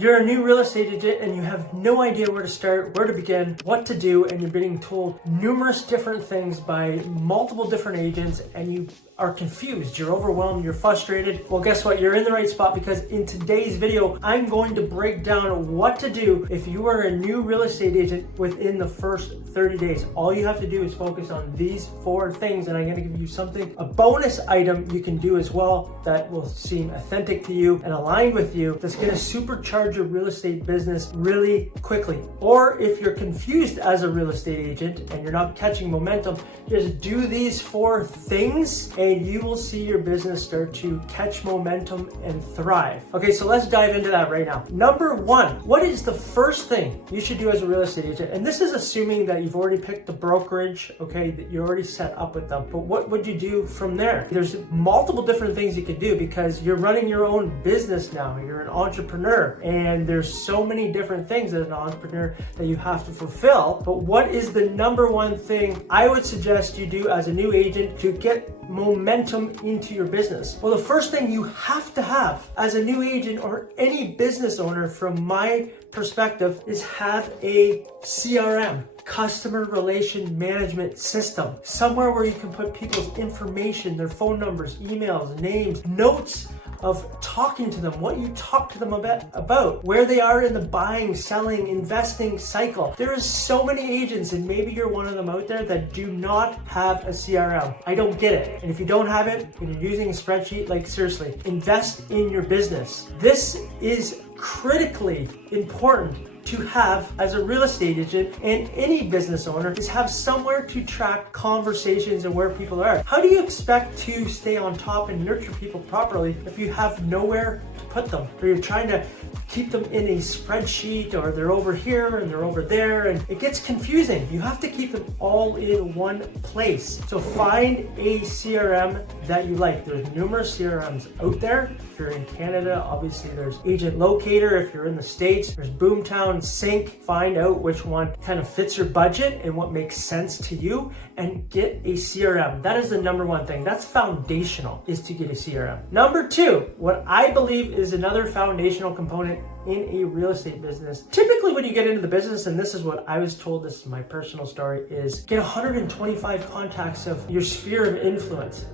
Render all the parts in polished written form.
You're a new real estate agent and you have no idea where to start, where to begin, what to do, and you're being told numerous different things by multiple different agents and you are confused, you're overwhelmed, you're frustrated. Well, guess what? You're in the right spot, because in today's video, I'm going to break down what to do if you are a new real estate agent within the first 30 days. All you have to do is focus on these 4 things, and I'm going to give you something, a bonus item you can do as well that will seem authentic to you and aligned with you, that's going to supercharge your real estate business really quickly. Or if you're confused as a real estate agent and you're not catching momentum, just do these 4 things and you will see your business start to catch momentum and thrive. Okay, so let's dive into that right now. Number 1, what is the first thing you should do as a real estate agent? And this is assuming that you've already picked the brokerage, okay, that you're already set up with them. But what would you do from there? There's multiple different things you can do because you're running your own business now. You're an entrepreneur and there's so many different things as an entrepreneur that you have to fulfill. But what is the number 1 thing I would suggest you do as a new agent to get momentum into your business? Well, the first thing you have to have as a new agent or any business owner, from my perspective, is have a CRM, customer relation management system, somewhere where you can put people's information, their phone numbers, emails, names, notes of talking to them, what you talk to them about, where they are in the buying, selling, investing cycle. There is so many agents, and maybe you're one of them out there, that do not have a CRM. I don't get it. And if you don't have it and you're using a spreadsheet, like, seriously, invest in your business. This is critically important to have as a real estate agent and any business owner, is have somewhere to track conversations and where people are. How do you expect to stay on top and nurture people properly if you have nowhere to put them, or you're trying to keep them in a spreadsheet, or they're over here and they're over there, and it gets confusing. You have to keep them all in one place. So find a CRM that you like. There's numerous CRMs out there. If you're in Canada, obviously there's Agent Locator. If you're in the States, there's Boomtown, Sync. Find out which one kind of fits your budget and what makes sense to you, and get a CRM. That is the number 1 thing. That's foundational, is to get a CRM. Number 2, what I believe is another foundational component in a real estate business. Typically when you get into the business, and this is what I was told, this is my personal story, is get 125 contacts of your sphere of influence.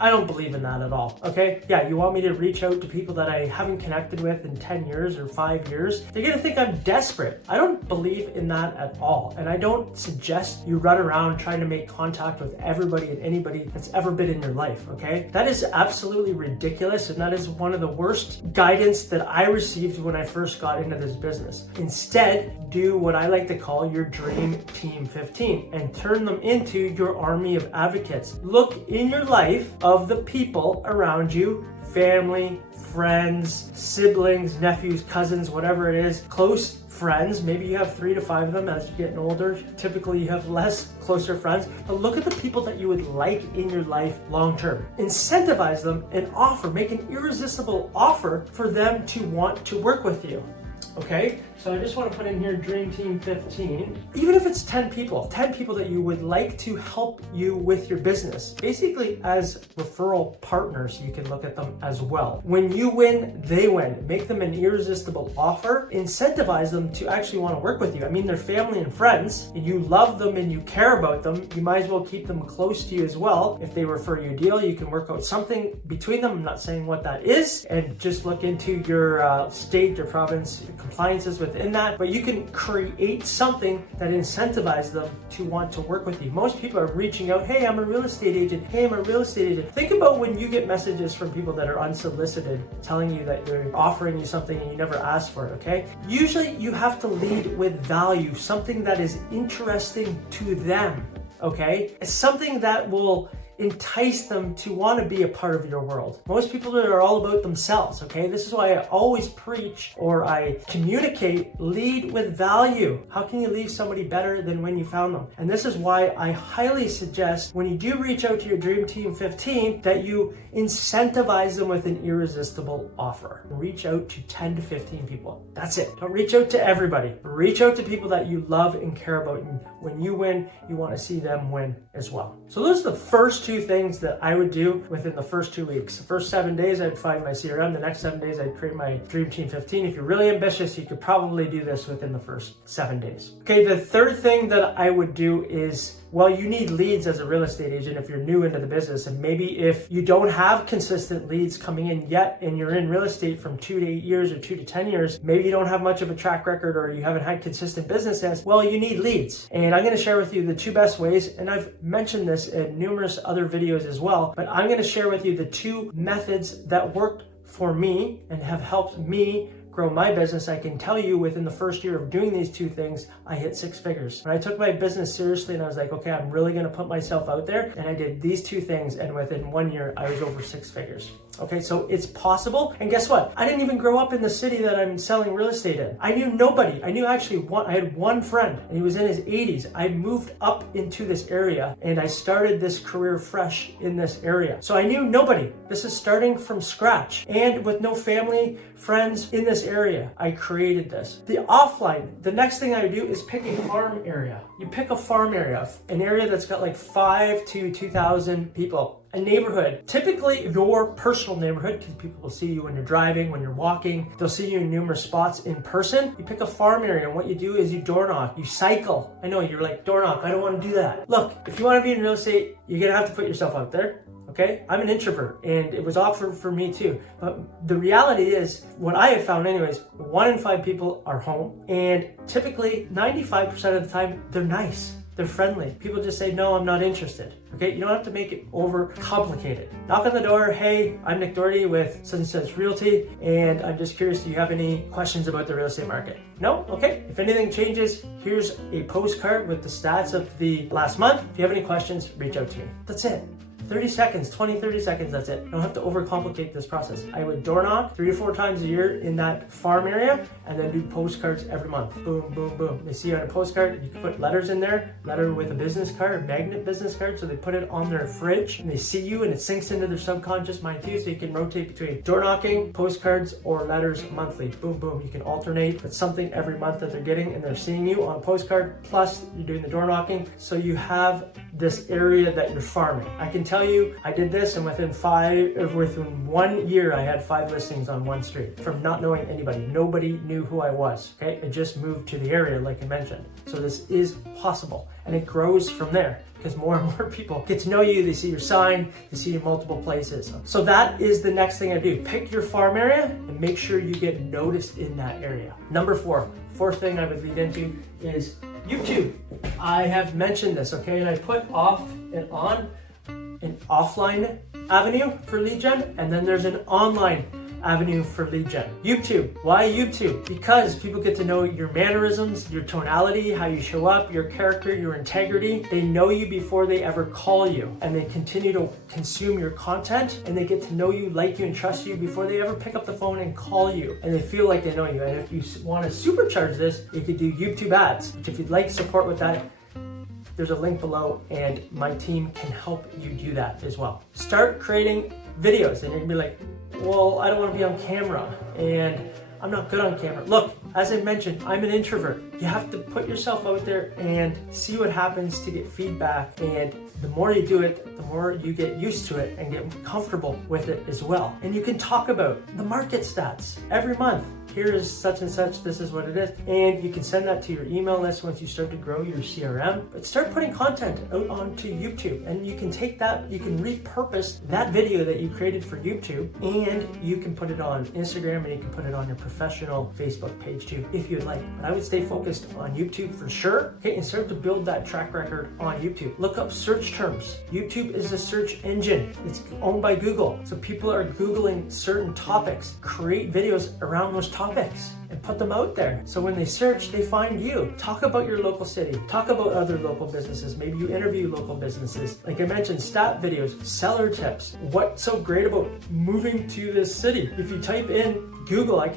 I don't believe in that at all, okay? Yeah, you want me to reach out to people that I haven't connected with in 10 years or 5 years? They're gonna think I'm desperate. I don't believe in that at all. And I don't suggest you run around trying to make contact with everybody and anybody that's ever been in your life, okay? That is absolutely ridiculous, and that is one of the worst guidance that I received when I first got into this business. Instead, do what I like to call your Dream Team 15 and turn them into your army of advocates. Look in your life of the people around you, family, friends, siblings, nephews, cousins, whatever it is, close friends. Maybe you have 3 to 5 of them. As you're getting older, typically you have less closer friends. But look at the people that you would like in your life long term. Incentivize them and make an irresistible offer for them to want to work with you. Okay, so I just want to put in here Dream Team 15. Even if it's 10 people that you would like to help you with your business, basically as referral partners, you can look at them as well. When you win, they win. Make them an irresistible offer. Incentivize them to actually want to work with you. I mean, they're family and friends, and you love them and you care about them. You might as well keep them close to you as well. If they refer you a deal, you can work out something between them. I'm not saying what that is, and just look into your state or province compliances within that, but you can create something that incentivizes them to want to work with you. Most people are reaching out, hey, I'm a real estate agent. Hey, I'm a real estate agent. Think about when you get messages from people that are unsolicited telling you that they're offering you something and you never asked for it, okay? Usually you have to lead with value, something that is interesting to them, okay? It's something that will entice them to want to be a part of your world. Most people are all about themselves, okay? This is why I always preach, or I communicate, lead with value. How can you leave somebody better than when you found them? And this is why I highly suggest when you do reach out to your Dream Team 15 that you incentivize them with an irresistible offer. Reach out to 10 to 15 people. That's it. Don't reach out to everybody. Reach out to people that you love and care about. And when you win, you want to see them win as well. So those are the first two things that I would do within the first 2 weeks. The first 7 days, I'd find my CRM. The next 7 days, I'd create my Dream Team 15. If you're really ambitious, you could probably do this within the first 7 days. Okay, the third thing that I would do is, well, you need leads as a real estate agent if you're new into the business. And maybe if you don't have consistent leads coming in yet and you're in real estate from 2 to 8 years or 2 to 10 years, maybe you don't have much of a track record or you haven't had consistent business as well, you need leads. And I'm going to share with you the two best ways. And I've mentioned this in numerous other videos as well, but I'm going to share with you the two methods that worked for me and have helped me grow my business. I can tell you within the first year of doing these two things, I hit 6 figures. When I took my business seriously and I was like, okay, I'm really going to put myself out there. And I did these two things. And within 1 year, I was over 6 figures. Okay, so it's possible. And guess what? I didn't even grow up in the city that I'm selling real estate in. I knew nobody. I had one friend and he was in his 80s. I moved up into this area and I started this career fresh in this area. So I knew nobody. This is starting from scratch and with no family, friends in this area. I created this. The offline, the next thing I would do is pick a farm area. You pick a farm area, an area that's got like 5 to 2,000 people. A neighborhood, typically your personal neighborhood, because people will see you when you're driving, when you're walking, they'll see you in numerous spots in person. You pick a farm area and what you do is you door knock, you cycle. I know you're like, door knock, I don't want to do that. Look, if you want to be in real estate, you're going to have to put yourself out there. Okay, I'm an introvert and it was awkward for me too. But the reality is, what I have found anyways, 1 in 5 people are home and typically 95% of the time they're nice. They're friendly. People just say, no, I'm not interested. Okay, you don't have to make it over complicated. Knock on the door, hey, I'm Nick Doherty with such and such Realty, and I'm just curious, do you have any questions about the real estate market? No? Okay. If anything changes, here's a postcard with the stats of the last month. If you have any questions, reach out to me. That's it. 30 seconds, 20, 30 seconds, that's it. You don't have to overcomplicate this process. I would door knock 3 to 4 times a year in that farm area and then do postcards every month. Boom, boom, boom. They see you on a postcard, you can put letters in there, letter with a business card, a magnet business card, so they put it on their fridge and they see you and it sinks into their subconscious mind too, so you can rotate between door knocking, postcards, or letters monthly. Boom, boom. You can alternate with something every month that they're getting and they're seeing you on a postcard, plus you're doing the door knocking, so you have this area that you're farming. I can tell you, I did this and within 1 year, I had 5 listings on one street from not knowing anybody. Nobody knew who I was, okay? I just moved to the area, like I mentioned. So this is possible and it grows from there because more and more people get to know you. They see your sign, they see you in multiple places. So that is the next thing I do. Pick your farm area and make sure you get noticed in that area. Number 4, fourth thing I would lead into is YouTube. I have mentioned this, okay? And I put off and on an offline avenue for lead gen, and then there's an online avenue for lead gen. YouTube. Why YouTube? Because people get to know your mannerisms, your tonality, how you show up, your character, your integrity. They know you before they ever call you, and they continue to consume your content, and they get to know you, like you, and trust you before they ever pick up the phone and call you, and they feel like they know you. And if you want to supercharge this, you could do YouTube ads, which if you'd like support with that, there's a link below and my team can help you do that as well. Start creating videos and you're gonna be like, well, I don't want to be on camera and I'm not good on camera. Look, as I mentioned, I'm an introvert. You have to put yourself out there and see what happens to get feedback. And the more you do it, the more you get used to it and get comfortable with it as well. And you can talk about the market stats every month. Here is such and such, this is what it is. And you can send that to your email list once you start to grow your CRM. But start putting content out onto YouTube. And you can take that, you can repurpose that video that you created for YouTube and you can put it on Instagram and you can put it on your professional Facebook page too, if you'd like. But I would stay focused on YouTube for sure. Okay, and start to build that track record on YouTube. Look up search terms. YouTube is a search engine. It's owned by Google. So people are Googling certain topics. Create videos around those topics and put them out there. So when they search, they find you. Talk about your local city. Talk about other local businesses. Maybe you interview local businesses. Like I mentioned, stat videos, seller tips. What's so great about moving to this city? If you type in Google, I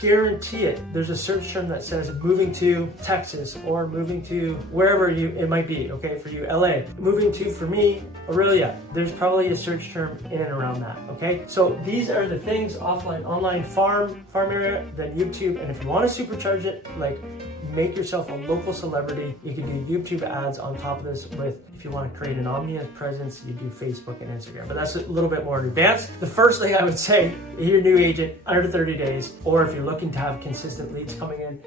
guarantee it, there's a search term that says moving to Texas or moving to wherever it might be, okay, for you, LA. Moving to, for me, Aurelia. There's probably a search term in and around that, okay? So these are the things: offline, online, farm area, then YouTube. And if you want to supercharge it, like make yourself a local celebrity, you can do YouTube ads on top of this. With, if you want to create an omnipresence, you do Facebook and Instagram, but that's a little bit more advanced. The first thing I would say, if you're a new agent under 30 days, or if you're looking to have consistent leads coming in,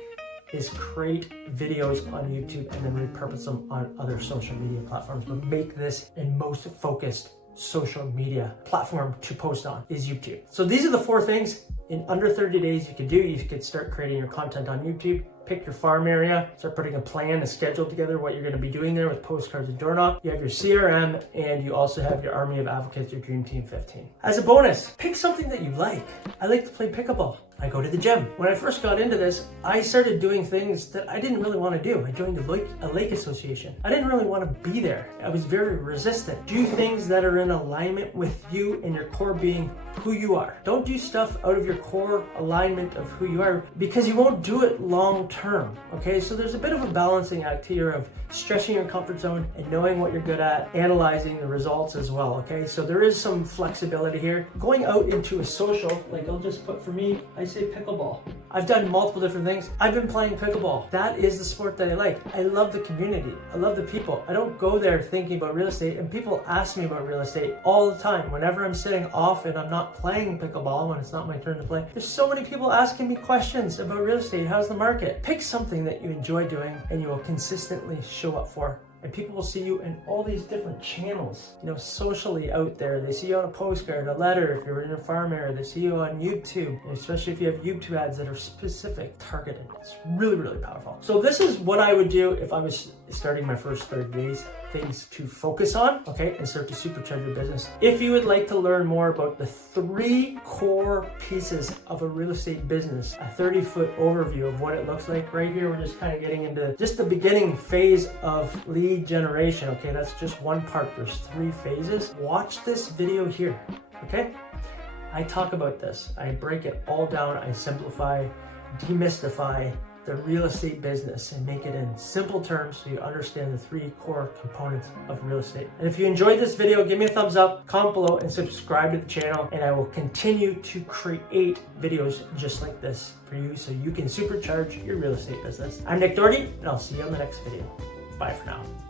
is create videos on YouTube and then repurpose them on other social media platforms. But make this a most focused social media platform to post on is YouTube. So these are the 4 things in under 30 days you can do. You could start creating your content on YouTube. Pick your farm area, start putting a plan, a schedule together, what you're going to be doing there with postcards and door knock. You have your CRM, and you also have your army of advocates, your Dream Team 15. As a bonus, pick something that you like. I like to play pickleball. I go to the gym. When I first got into this, I started doing things that I didn't really want to do. I joined a lake association. I didn't really want to be there. I was very resistant. Do things that are in alignment with you and your core being who you are. Don't do stuff out of your core alignment of who you are, because you won't do it long term, okay? So there's a bit of a balancing act here of stretching your comfort zone and knowing what you're good at, analyzing the results as well, okay? So there is some flexibility here. Going out into a social, like I'll just put, for me, I say pickleball. I've done multiple different things. I've been playing pickleball. That is the sport that I like. I love the community. I love the people. I don't go there thinking about real estate, and people ask me about real estate all the time. Whenever I'm sitting off and I'm not playing pickleball, when it's not my turn to play, there's so many people asking me questions about real estate. How's the market? Pick something that you enjoy doing and you will consistently show up for. And people will see you in all these different channels, socially out there. They see you on a postcard, a letter, if you're in a farm area. They see you on YouTube, especially if you have YouTube ads that are specific, targeted. It's really, really powerful. So this is what I would do if I was starting my first 30 days, things to focus on, okay, and start to supercharge your business. If you would like to learn more about the 3 core pieces of a real estate business, a 30-foot overview of what it looks like right here, we're just kind of getting into just the beginning phase of lead generation, okay? That's just one part. There's 3 phases. Watch this video here, okay? I talk about this. I break it all down. I simplify, demystify the real estate business and make it in simple terms so you understand the 3 core components of real estate. And if you enjoyed this video, give me a thumbs up, comment below, and subscribe to the channel, and I will continue to create videos just like this for you so you can supercharge your real estate business. I'm Nick Doherty, and I'll see you on the next video. Bye for now.